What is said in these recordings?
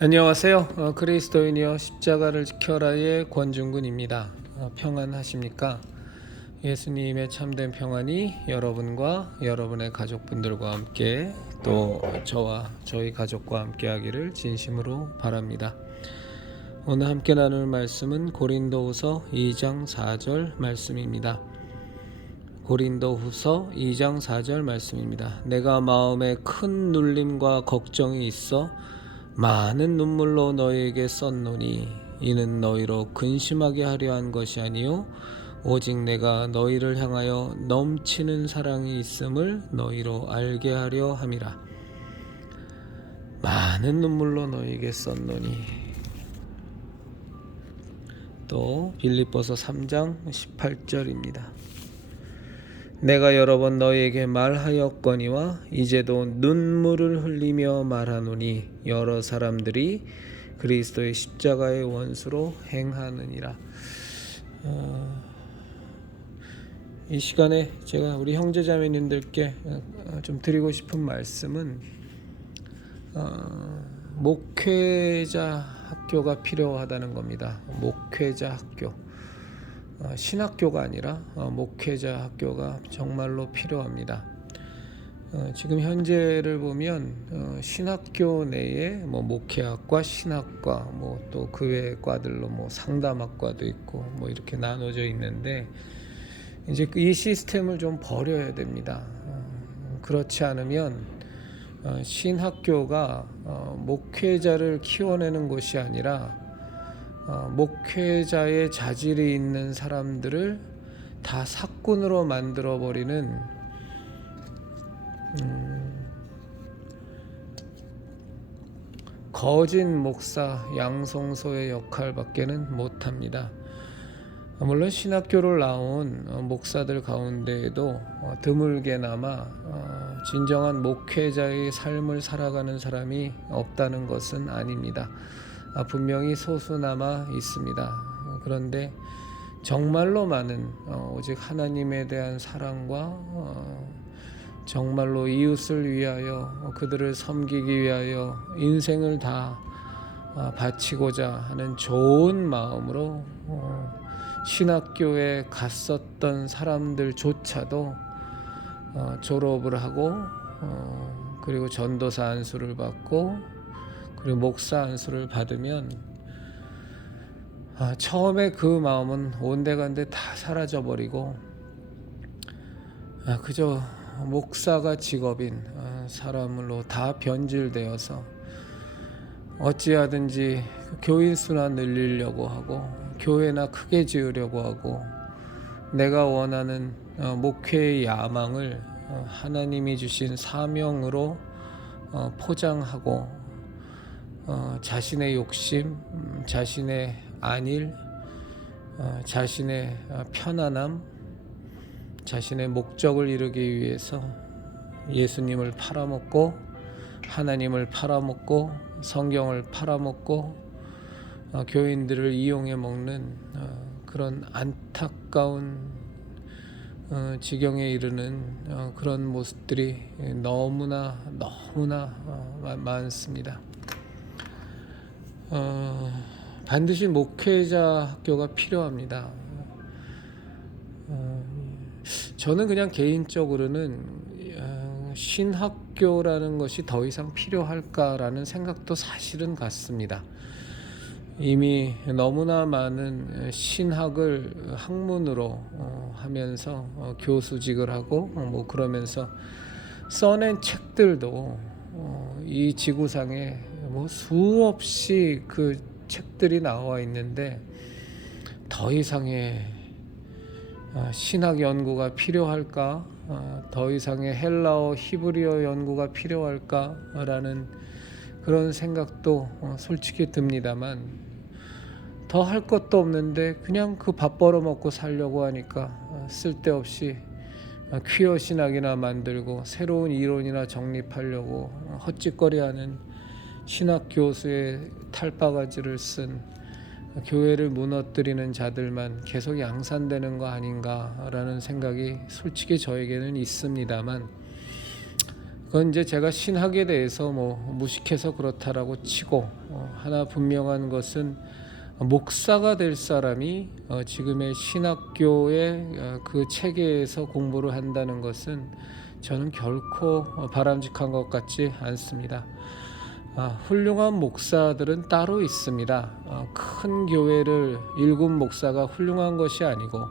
안녕하세요. 그리스도인이여 십자가를 지켜라의 권중근입니다. 평안하십니까? 예수님의 참된 평안이 여러분과 여러분의 가족분들과 함께 또 저와 저희 가족과 함께 하기를 진심으로 바랍니다. 오늘 함께 나눌 말씀은 고린도후서 2장 4절 말씀입니다. 고린도후서 2장 4절 말씀입니다. 내가 마음에 큰 눌림과 걱정이 있어 많은 눈물로 너희에게 썼노니 이는 너희로 근심하게 하려 한 것이 아니요 오직 내가 너희를 향하여 넘치는 사랑이 있음을 너희로 알게 하려 함이라. 많은 눈물로 너희에게 썼노니. 또 빌립보서 3장 18절입니다. 내가 여러 번 너희에게 말하였거니와 이제도 눈물을 흘리며 말하노니 여러 사람들이 그리스도의 십자가의 원수로 행하느니라. 이 시간에 제가 우리 형제자매님들께 좀 드리고 싶은 말씀은 목회자 학교가 필요하다는 겁니다. 목회자 학교. 신학교가 아니라 목회자 학교가 정말로 필요합니다. 지금 현재를 보면 신학교 내에 목회학과, 신학과, 또 그 외의 과들로 상담학과도 있고 이렇게 나눠져 있는데 이제 이 시스템을 좀 버려야 됩니다. 그렇지 않으면 신학교가 목회자를 키워내는 곳이 아니라 목회자의 자질이 있는 사람들을 다 사꾼으로 만들어버리는 거진 목사 양성소의 역할밖에는 못합니다. 물론 신학교를 나온 목사들 가운데에도 드물게나마 진정한 목회자의 삶을 살아가는 사람이 없다는 것은 아닙니다. 분명히 소수나마 있습니다. 그런데 정말로 많은 오직 하나님에 대한 사랑과 정말로 이웃을 위하여 그들을 섬기기 위하여 인생을 다 바치고자 하는 좋은 마음으로 신학교에 갔었던 사람들조차도 졸업을 하고 그리고 전도사 안수를 받고 그리고 목사 안수를 받으면 처음에 그 마음은 온데간데 다 사라져버리고 그저 목사가 직업인 사람으로 다 변질되어서 어찌하든지 교인 수나 늘리려고 하고 교회나 크게 지으려고 하고 내가 원하는 목회의 야망을 하나님이 주신 사명으로 포장하고 자신의 욕심, 자신의 안일, 자신의 편안함, 자신의 목적을 이루기 위해서 예수님을 팔아먹고 하나님을 팔아먹고 성경을 팔아먹고 교인들을 이용해 먹는 그런 안타까운 지경에 이르는 그런 모습들이 너무나 많습니다. 반드시 목회자 학교가 필요합니다. 저는 그냥 개인적으로는 신학교라는 것이 더 이상 필요할까라는 생각도 사실은 같습니다. 이미 너무나 많은 신학을 학문으로 하면서 교수직을 하고 그러면서 써낸 책들도 이 지구상에 수없이 그 책들이 나와 있는데 더 이상의 신학 연구가 필요할까? 더 이상의 헬라어, 히브리어 연구가 필요할까라는 그런 생각도 솔직히 듭니다만 더 할 것도 없는데 그냥 그 밥 벌어먹고 살려고 하니까 쓸데없이 퀴어 신학이나 만들고 새로운 이론이나 정립하려고 헛짓거리하는 신학 교수의 탈바가지를 쓴 교회를 무너뜨리는 자들만 계속 양산되는 거 아닌가라는 생각이 솔직히 저에게는 있습니다만 그건 이제 제가 신학에 대해서 뭐 무식해서 그렇다라고 치고, 하나 분명한 것은 목사가 될 사람이 지금의 신학교의 그 체계에서 공부를 한다는 것은 저는 결코 바람직한 것 같지 않습니다. 훌륭한 목사들은 따로 있습니다. 큰 교회를 일군 목사가 훌륭한 것이 아니고,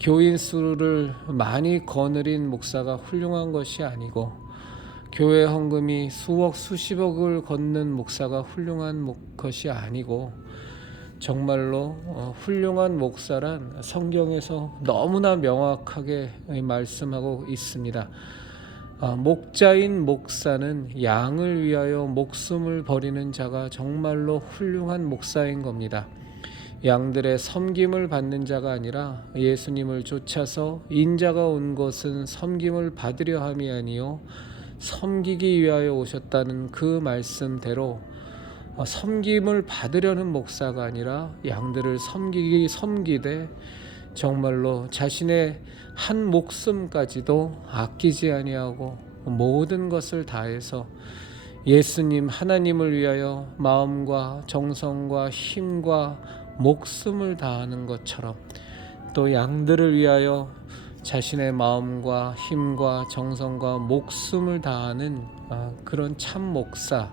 교인 수를 많이 거느린 목사가 훌륭한 것이 아니고, 교회 헌금이 수억 수십억을 걷는 목사가 훌륭한 것이 아니고, 정말로 훌륭한 목사란 성경에서 너무나 명확하게 말씀하고 있습니다. 목자인 목사는 양을 위하여 목숨을 버리는 자가 정말로 훌륭한 목사인 겁니다. 양들의 섬김을 받는 자가 아니라 예수님을 쫓아서 인자가 온 것은 섬김을 받으려 함이 아니요 섬기기 위하여 오셨다는 그 말씀대로 섬김을 받으려는 목사가 아니라 양들을 섬기되 정말로 자신의 한 목숨까지도 아끼지 아니하고 모든 것을 다해서 예수님 하나님을 위하여 마음과 정성과 힘과 목숨을 다하는 것처럼 또 양들을 위하여 자신의 마음과 힘과 정성과 목숨을 다하는 그런 참 목사,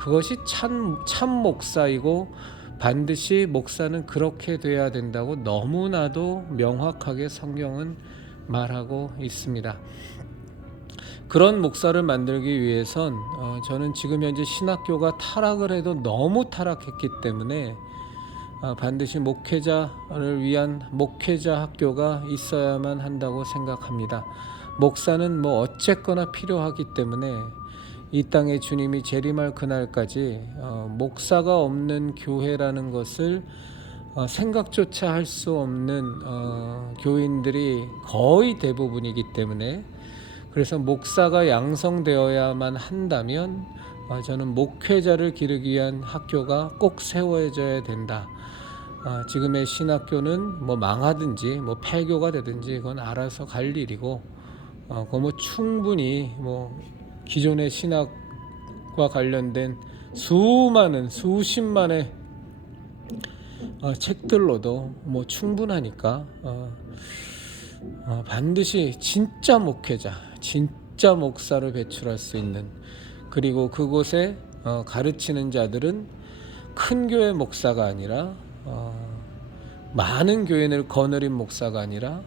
그것이 참 목사이고 반드시 목사는 그렇게 돼야 된다고 너무나도 명확하게 성경은 말하고 있습니다. 그런 목사를 만들기 위해선 저는 지금 현재 신학교가 타락을 해도 너무 타락했기 때문에 반드시 목회자를 위한 목회자 학교가 있어야만 한다고 생각합니다. 목사는 뭐 어쨌거나 필요하기 때문에 이 땅에 주님이 재림할 그날까지 목사가 없는 교회라는 것을 생각조차 할 수 없는 교인들이 거의 대부분이기 때문에, 그래서 목사가 양성되어야만 한다면 저는 목회자를 기르기 위한 학교가 꼭 세워져야 된다. 지금의 신학교는 뭐 망하든지 뭐 폐교가 되든지 그건 알아서 갈 일이고, 그거 뭐 충분히 뭐 기존의 신학과 관련된 수십만의 책들로도 뭐 충분하니까 반드시 진짜 목회자, 진짜 목사를 배출할 수 있는, 그리고 그곳에 가르치는 자들은 큰 교회 목사가 아니라 많은 교인을 거느린 목사가 아니라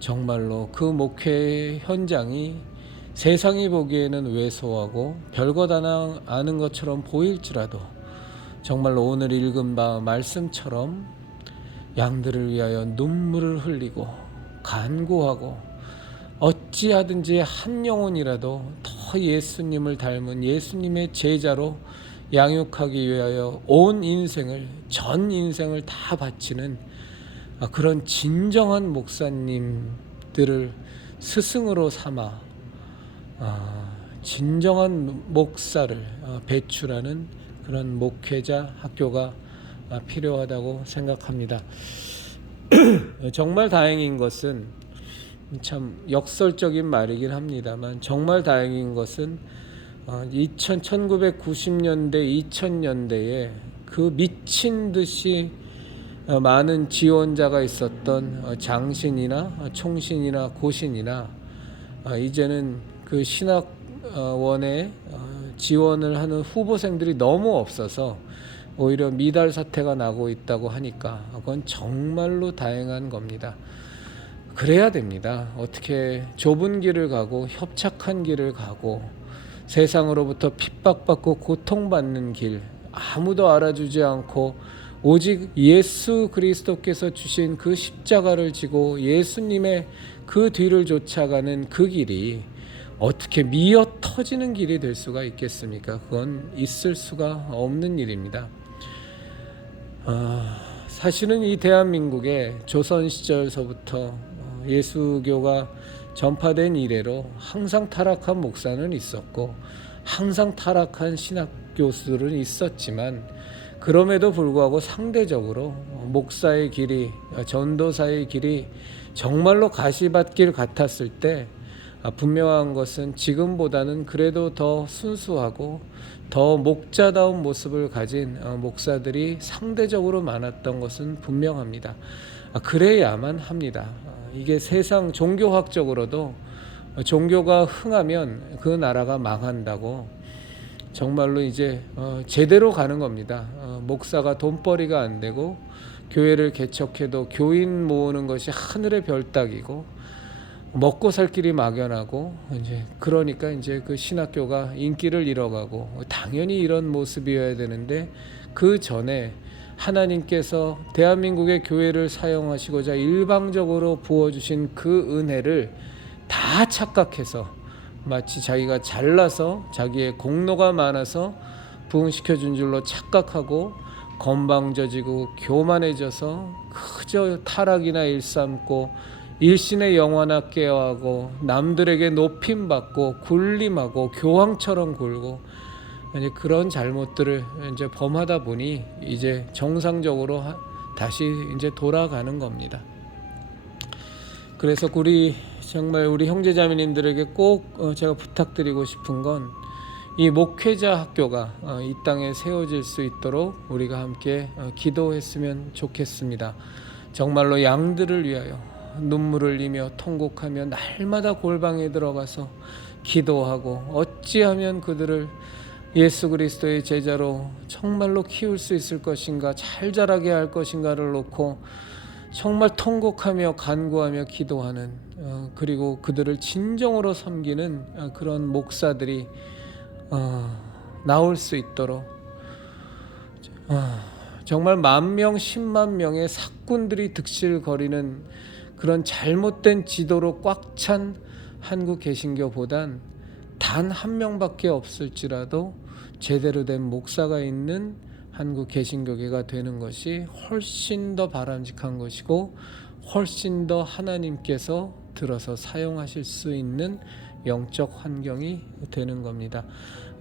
정말로 그 목회 현장이 세상이 보기에는 왜소하고 별것 하나 아는 것처럼 보일지라도 정말로 오늘 읽은 바 말씀처럼 양들을 위하여 눈물을 흘리고 간구하고 어찌하든지 한 영혼이라도 더 예수님을 닮은 예수님의 제자로 양육하기 위하여 온 인생을, 전 인생을 다 바치는 그런 진정한 목사님들을 스승으로 삼아 진정한 목사를 배출하는 그런 목회자 학교가 필요하다고 생각합니다. 정말 다행인 것은, 참 역설적인 말이긴 합니다만 정말 다행인 것은 1990년대 2000년대에 그 미친 듯이 많은 지원자가 있었던 장신이나 총신이나 고신이나 이제는 그 신학원에 지원을 하는 후보생들이 너무 없어서 오히려 미달 사태가 나고 있다고 하니까 그건 정말로 다행한 겁니다. 그래야 됩니다. 어떻게 좁은 길을 가고 협착한 길을 가고 세상으로부터 핍박받고 고통받는 길, 아무도 알아주지 않고 오직 예수 그리스도께서 주신 그 십자가를 지고 예수님의 그 뒤를 쫓아가는 그 길이 어떻게 미어 터지는 길이 될 수가 있겠습니까? 그건 있을 수가 없는 일입니다. 사실은 이 대한민국에 조선 시절서부터 예수교가 전파된 이래로 항상 타락한 목사는 있었고 항상 타락한 신학 교수들은 있었지만, 그럼에도 불구하고 상대적으로 목사의 길이, 전도사의 길이 정말로 가시밭길 같았을 때 분명한 것은 지금보다는 그래도 더 순수하고 더 목자다운 모습을 가진 목사들이 상대적으로 많았던 것은 분명합니다. 그래야만 합니다. 이게 세상 종교학적으로도 종교가 흥하면 그 나라가 망한다고 정말로 이제 제대로 가는 겁니다. 목사가 돈벌이가 안 되고 교회를 개척해도 교인 모으는 것이 하늘의 별 따기고 먹고 살 길이 막연하고 이제 그러니까 이제 그 신학교가 인기를 잃어가고 당연히 이런 모습이어야 되는데 그 전에 하나님께서 대한민국의 교회를 사용하시고자 일방적으로 부어주신 그 은혜를 다 착각해서 마치 자기가 잘나서 자기의 공로가 많아서 부흥시켜준 줄로 착각하고 건방져지고 교만해져서 그저 타락이나 일삼고 일신의 영화나 깨어하고 남들에게 높임받고 굴림하고 교황처럼 굴고 이제 그런 잘못들을 이제 범하다 보니 이제 정상적으로 다시 이제 돌아가는 겁니다. 그래서 정말 우리 형제자매님들에게 꼭 제가 부탁드리고 싶은 건 이 목회자 학교가 이 땅에 세워질 수 있도록 우리가 함께 기도했으면 좋겠습니다. 정말로 양들을 위하여 눈물을 흘리며 통곡하며 날마다 골방에 들어가서 기도하고 어찌하면 그들을 예수 그리스도의 제자로 정말로 키울 수 있을 것인가, 잘 자라게 할 것인가를 놓고 정말 통곡하며 간구하며 기도하는 그리고 그들을 진정으로 섬기는 그런 목사들이 나올 수 있도록 정말 10,000명, 10만 명의 사꾼들이 득실거리는 그런 잘못된 지도로 꽉 찬 한국 개신교보단 단 한 명밖에 없을지라도 제대로 된 목사가 있는 한국 개신교회가 되는 것이 훨씬 더 바람직한 것이고 훨씬 더 하나님께서 들어서 사용하실 수 있는 영적 환경이 되는 겁니다.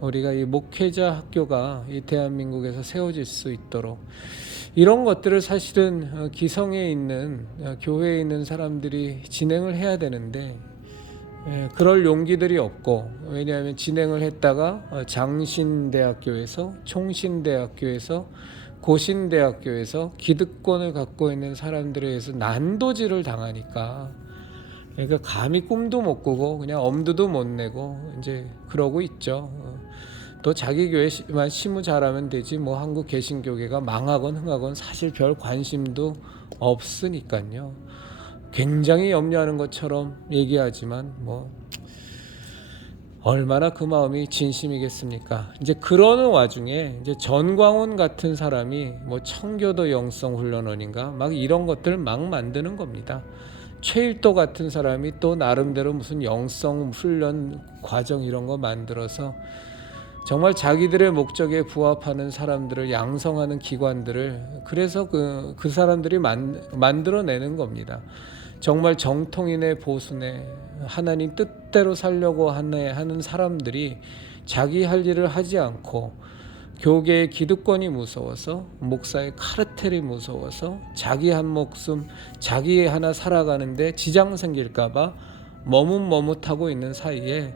우리가 이 목회자 학교가 이 대한민국에서 세워질 수 있도록 이런 것들을 사실은 기성에 있는 교회에 있는 사람들이 진행을 해야 되는데 그럴 용기들이 없고, 왜냐하면 진행을 했다가 장신대학교에서, 총신대학교에서, 고신대학교에서 기득권을 갖고 있는 사람들에 의해서 난도질을 당하니까, 그러니까 감히 꿈도 못 꾸고 그냥 엄두도 못 내고 이제 그러고 있죠. 또 자기 교회만 심우 잘하면 되지 뭐 한국 개신교회가 망하건 흥하건 사실 별 관심도 없으니까요. 굉장히 염려하는 것처럼 얘기하지만 뭐 얼마나 그 마음이 진심이겠습니까? 이제 그러는 와중에 이제 전광훈 같은 사람이 뭐 청교도 영성 훈련원인가 막 이런 것들 막 만드는 겁니다. 최일도 같은 사람이 또 나름대로 무슨 영성 훈련 과정 이런 거 만들어서 정말 자기들의 목적에 부합하는 사람들을 양성하는 기관들을 그래서 그 사람들이 만들어내는 겁니다. 정말 정통인의 보수네 하나님 뜻대로 살려고 하는 사람들이 자기 할 일을 하지 않고 교계의 기득권이 무서워서 목사의 카르텔이 무서워서 자기 한 목숨 자기 하나 살아가는데 지장 생길까봐 머뭇머뭇하고 있는 사이에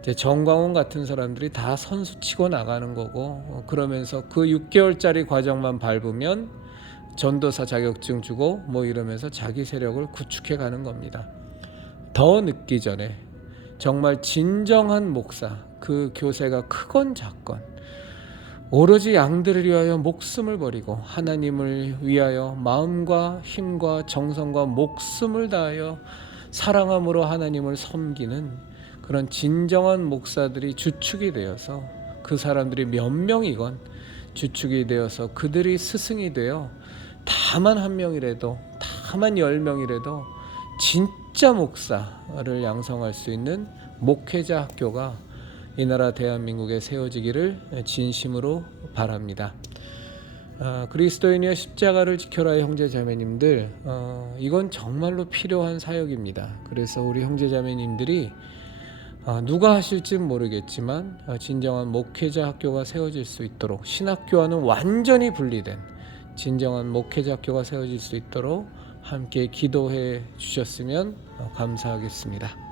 이제 정광훈 같은 사람들이 다 선수 치고 나가는 거고 그러면서 그 6개월짜리 과정만 밟으면 전도사 자격증 주고 뭐 이러면서 자기 세력을 구축해 가는 겁니다. 더 늦기 전에 정말 진정한 목사 그 교세가 크건 작건 오로지 양들을 위하여 목숨을 버리고 하나님을 위하여 마음과 힘과 정성과 목숨을 다하여 사랑함으로 하나님을 섬기는 그런 진정한 목사들이 주축이 되어서 그 사람들이 몇 명이건 주축이 되어서 그들이 스승이 되어 다만 한 명이라도 다만 10명이라도 진짜 목사를 양성할 수 있는 목회자 학교가 이 나라 대한민국에 세워지기를 진심으로 바랍니다. 그리스도인이여 십자가를 지켜라 형제 자매님들, 이건 정말로 필요한 사역입니다. 그래서 우리 형제 자매님들이 누가 하실지 모르겠지만 진정한 목회자 학교가 세워질 수 있도록 신학교와는 완전히 분리된 진정한 목회자 학교가 세워질 수 있도록 함께 기도해 주셨으면 감사하겠습니다.